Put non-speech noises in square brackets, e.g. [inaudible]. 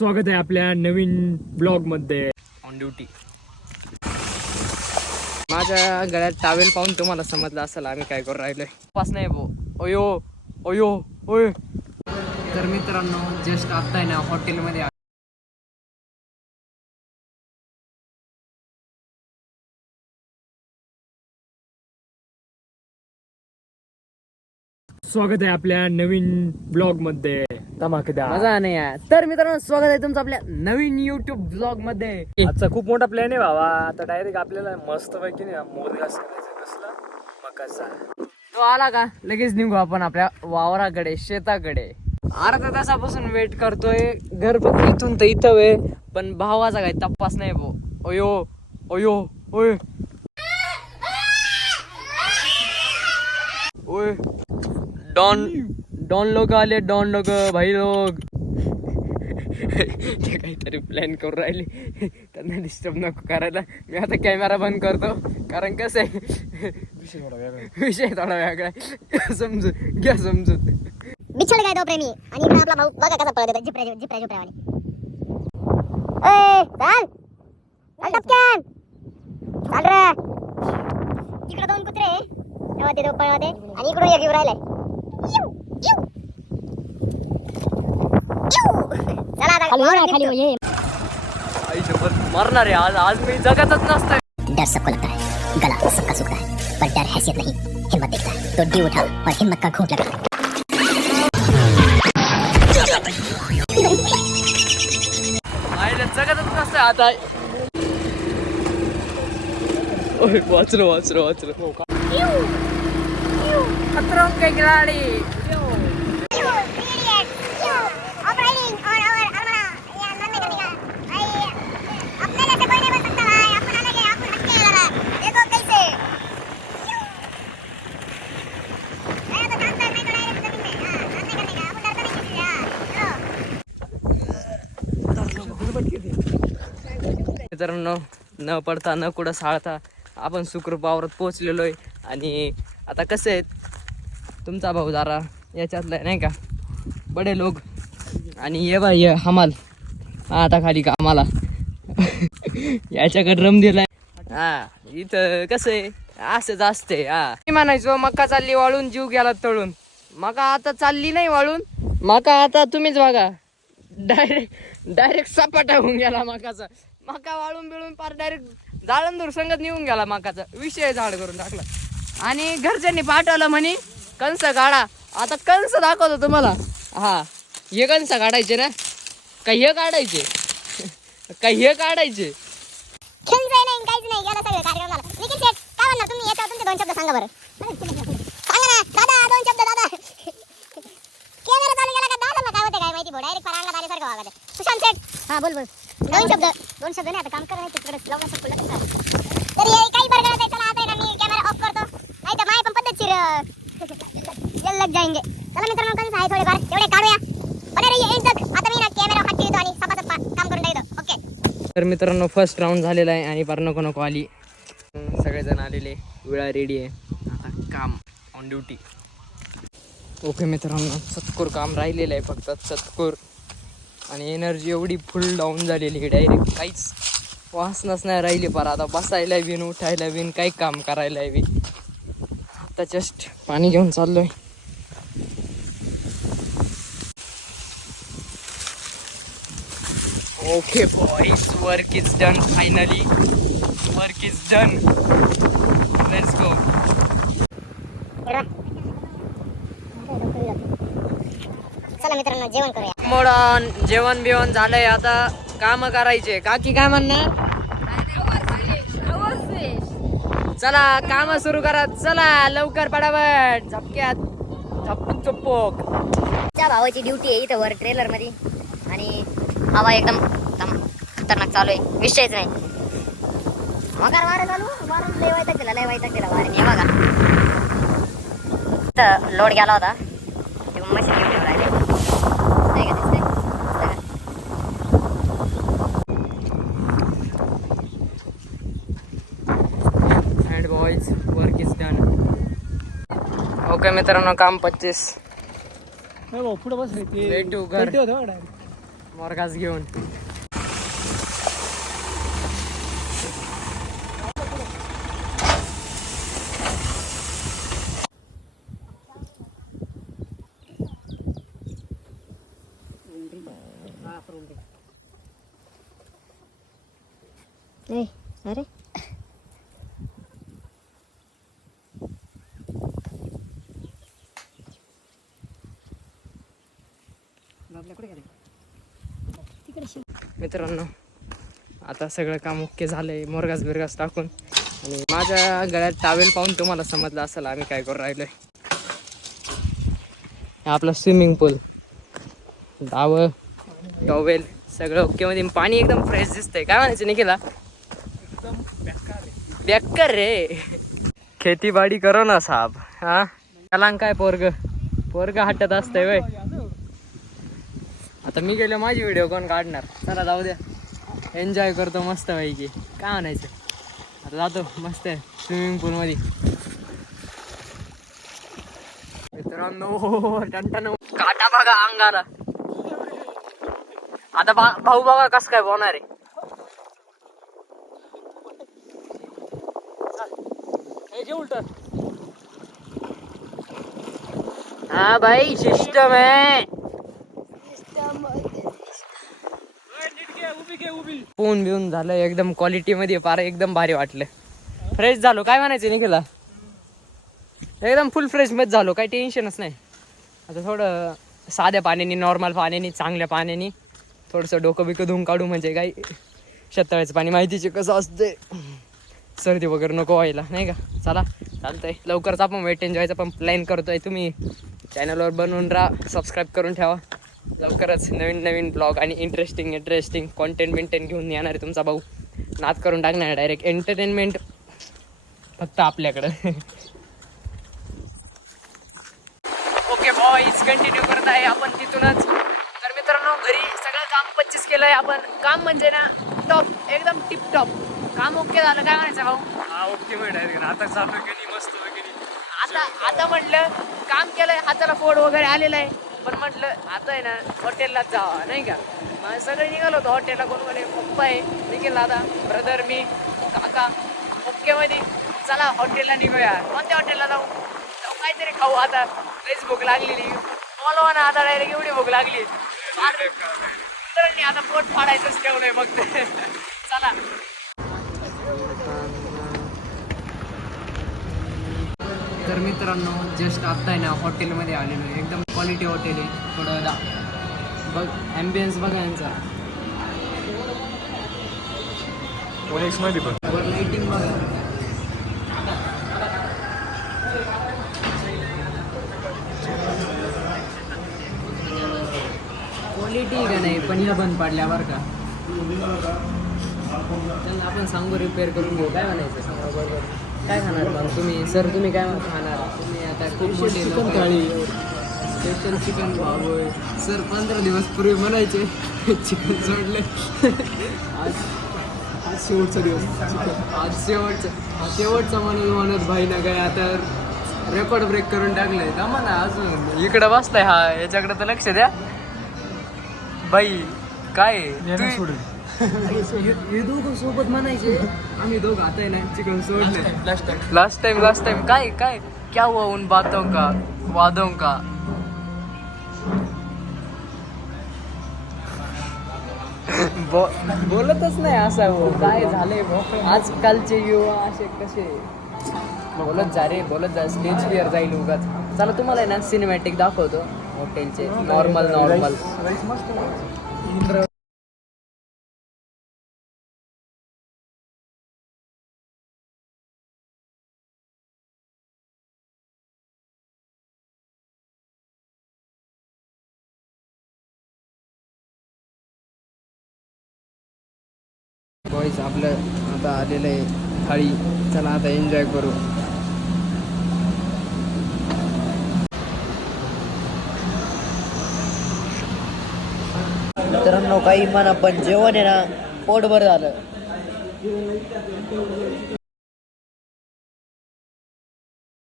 स्वागत आहे आपल्या नवीन ब्लॉगमध्ये ऑन ड्युटी माझ्या गळ्यात टावेल पाहून तुम्हाला समजलं असेल आम्ही काय करू राहिलोय. पास नाही भो अयो अयो ओय तर मित्रांनो जस्ट आता आहे ना हॉटेलमध्ये स्वागत आहे आपल्या नवीन ब्लॉगमध्ये. धमाकेदार. मजा नाही आहे तर मित्रांनो स्वागत आहे तुमचं आपल्या नवीन युट्यूब ब्लॉगमध्ये. आजचा खूप मोठा प्लॅन आहे बाबा आता डायरेक्ट आपल्याला मस्त पैकी नाही कसला? मकाचा. तो आला का? लगेच निघू आपण आपल्या वावराकडे शेताकडे. अर्धा तासापासून वेट करतोय. घर फक्त इथून तर इथं वे पण भावाचा काही तपास नाही भो अयो अयो ओय. ओय. डॉन डॉन लोक आले डॉन लोक भाई लोक. [laughs] ते काहीतरी प्लॅन करून राहिले. त्यांना डिस्टर्ब नको करायला. मी आता कॅमेरा बंद करतो. कारण कसं आहे? विषय थोडा वेगळा आहे. समजून घ्या समजून. बिछड गए दो प्रेमी. आणि इकडे आपला भाऊ बघा कसा पळत जिप्रे जिप्रे जिप्रेवाणी ए चाल. चाल टपक्यान. चाल रे. तिकडे दोन कुत्रे. तेव्हा ते पळवते आणि इकडून एक येऊ राहिलाय मरणार आहे आज आज मी जगातच नसतोय डर सबको लगता है गला सबका सूखता है पर डर हैसियत नहीं हिम्मत देखता है तो डी उठा और हिम्मत का घूंट लगा आईला जगातच नसतोय आता ओय वाचलो वाचलो वाचलो खतरों के खिलाडी मित्रांनो न पडता न कुठं साळता आपण सुखरूप वावरात पोहोचलेलो आहे आणि आता कसं आहे तुमचा भाऊ जरा याच्यातला आहे, नाही का? बडे लोक. आणि ये बा ये हमाल. आता खाली कामाला. [laughs] याच्याकडे रम दिलाय. हा इथं कसं आहे? असंच असते हा. मी म्हणायचो मका चालली वाळून जीव गेला तळून. मका आता चालली नाही वाळून. मका आता तुम्हीच बघा. डायरेक्ट डायरेक्ट सपाटा होऊन गेला मकाचा. मका वाळून बिळून पार डायरेक्ट जाळंदूर संगत निघून गेला मकाचा. विषय झाड करून टाकला. आणि घरच्यांनी पाठवलं म्हणे कंस काढा आता कंस दाखवतो तुम्हाला. हा हे कंस काढायचे ना? का हे काढायचे? का हे काढायचे? खेळायचं काहीच नाही तुम्ही? सांगा बरं. ना काय काय माहिती डायरेक्ट बोल बोल. दोन शब्द दोन शब्द नाही आता काम तिकडे लावून असं तर हे काही बरं करायचं चला आता ना मी कॅमेरा ऑफ करतो. नाही तर माय पण पद्धतशीर अं, जाएंगे चला मित्रांनो कसं आहे थोडेफार तेवढे काढूया बने रे एंड तक आता मी ना कॅमेरा हात ठेवतो आणि सपासप काम करून टाकतो ओके तर मित्रांनो फर्स्ट राऊंड झालेला आहे आणि पार नको नको आली सगळेजण आलेले वेळा रेडी आहे आता काम ऑन ड्युटी ओके मित्रांनो चतकूर काम राहिलेलं आहे फक्त चतकूर आणि एनर्जी एवढी फुल डाऊन झालेली आहे डायरेक्ट काहीच वासनच नाही राहिली पर आता बसायला बीन उठायला बीन काही काम करायला बी आता जस्ट पाणी घेऊन चाललोय. Okay boys work is done finally work is done let's go चला मित्रांनो जेवण करूया. मोडन जेवण बिवण झालंय आता. काम करायचे. काकी काय म्हणणार? चला काम सुरू करा. चला लवकर पडावट झपक्यात. झपक चुपक त्या भावाची ड्युटी आहे इथं वर ट्रेलरमध्ये. आणि हवा एकदम एकदम खतरनाक चालू आहे. विषयच नाही. मगर वारे चालू. वारून लय वायता केला लय वायता केला वारे बघा. इथं लोड गेला होता. ते मशीन घेऊन ठेवून राहिले नाही का दिसतंय? दिसतंय का? And boys work is done okay मित्रांनो काम पच्चीस. पुढे बस रे ते भेटू घर होतं मोरगास घेऊन. अरे. मित्रांनो. आता सगळं काम ओके झालंय मोरगास बिरगास टाकून. आणि माझ्या गळ्यात टावेल पाहून तुम्हाला समजलं असेल आम्ही काय करू राहिलो आहे आपलं स्विमिंग पूल डाव टॉवेल सगळं ओके मध्ये. पाणी एकदम फ्रेश दिसतंय. काय म्हणायचं निखिला? बेकार रे. खेतीबाडी करो ना साहेब हा? त्याला काय पोरग? पोरग हटत असतंय वय आता मी गेलो माझी व्हिडिओ कोण काढणार? चला जाऊ द्या. एन्जॉय करतो मस्त पैकी काय म्हणायचं आता जातो मस्त स्विमिंग पूलमध्ये मित्रांनो टंटन काटा बघा अंगाला. आता बा भाऊ बघा कस काय बोलणार आहे. हा भाई सिस्टम है पोहून बिऊन झालं एकदम क्वालिटी मध्ये पार एकदम भारी वाटलं. फ्रेश झालो काय म्हणायचं निघाला एकदम फुल फ्रेशमध्ये झालो काही टेन्शनच नाही. आता थोडं साध्या पाण्याने नॉर्मल पाण्याने चांगल्या पाण्याने थोडंसं डोकं बिकं धुवून काढू म्हणजे काही शेततळ्याचं पाणी माहितीचे कसं असते. सर्दी वगैरे नको व्हायला नाही का? चला चालतंय. लवकरच आपण वेट एन्जॉयचा पण प्लॅन करतोय. तुम्ही चॅनलवर बनवून राहा सबस्क्राईब करून ठेवा. लवकरच नवीन नवीन ब्लॉग आणि इंटरेस्टिंग इंटरेस्टिंग कॉन्टेंट बिंटेंट घेऊन येणार आहे तुमचा भाऊ. नाद करून टाकणार डायरेक्ट एंटरटेनमेंट फक्त आपल्याकडं. ओके बॉईज कंटिन्यू करत आहे आपण तिथूनच. तर मित्रांनो घरी सगळं काम पच्चीस केलंय आपण. काम म्हणजे ना टॉप एकदम टिप टॉप काम ओके झालं काय म्हणायचं भाऊ? हा ओके मिळाल आता चालू की मस्त वगैरे आता आता म्हटलं काम केलंय हाताला फोड वगैरे आलेला आहे. पण म्हटलं आता आहे ना हॉटेललाच जावा नाही का? मग सगळे निघालो होतो हॉटेलला कोण कोणी पप्पा आहे. निघेल दादा ब्रदर मी काका. ओके मध्ये चला हॉटेलला निघूया. कोणत्या हॉटेलला जाऊ? जाऊ काहीतरी खाऊ. आता लईच भूक लागलेली. मला ना आता डायरेक्ट एवढी भूक लागली. आता पोट फाडायचंच ठेवलंय ते [laughs] चला. तर मित्रांनो जस्ट आत्ता आहे ना हॉटेलमध्ये आलेलो आहे. एकदम क्वालिटी हॉटेल आहे. थोडं दा बघ ॲम्बियन्स बघा यांचा. वर लाइटिंग बघा. क्वालिटी का नाही? पण ह्या बंद पाडल्या बरं का. त्यांना आपण सांगू रिपेअर करून घेऊ. काय म्हणायचं? काय खाणार मग तुम्ही? सर तुम्ही काय खाणार? तुम्ही आता खूप मोठे चिकन थाळी. स्पेशल चिकन भावोय. सर पंधरा दिवस पूर्वी म्हणायचे चिकन सोडले आज आज शेवटचा दिवस. आज शेवटचा शेवटचा माणूस म्हणत भाई ना काय आता रेकॉर्ड ब्रेक करून टाकलंय. का म्हणा अजून. इकडं बसलाय हा याच्याकडे तर लक्ष द्या. बाई काय सोडून. हे दोघं सोबत म्हणायचे आम्ही दोघं आता आहे ना चिकन सोडले लास्ट टाइम लास्ट टाइम काय काय? क्या हुआ उन बातों का? वादों का? बो- बोलतच नाही असा हो. काय झालंय भाऊ? आजकालचे युवा असे कसे? बोलत जा रे बोलत जा. स्टेज फिअर जाईल उगाच. चला तुम्हाला आहे ना सिनेमॅटिक दाखवतो. हॉटेलचे नॉर्मल नॉर्मल बॉईज आपलं आता आलेलं आहे थाळी. चला आता एन्जॉय करू. मित्रांनो काही म्हणा पण जेवण आहे ना पोटभर झालं.